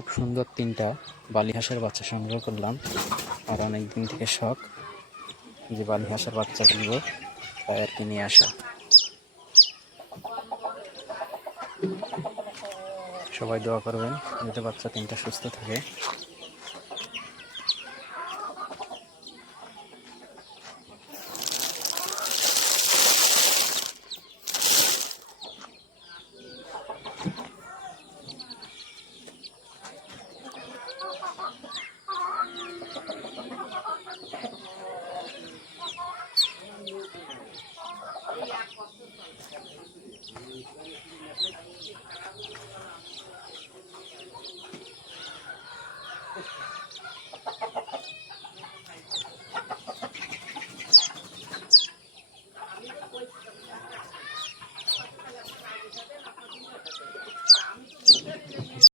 খুব সুন্দর তিনটা বালি হাঁসের বাচ্চা সংগ্রহ করলাম। আর অনেক দিন থেকে শখ যে বালি হাঁসের বাচ্চা কিনবো, তাই আর কি নিয়ে আসা। সবাই দোয়া করবেন যাতে বাচ্চা তিনটা সুস্থ থাকে।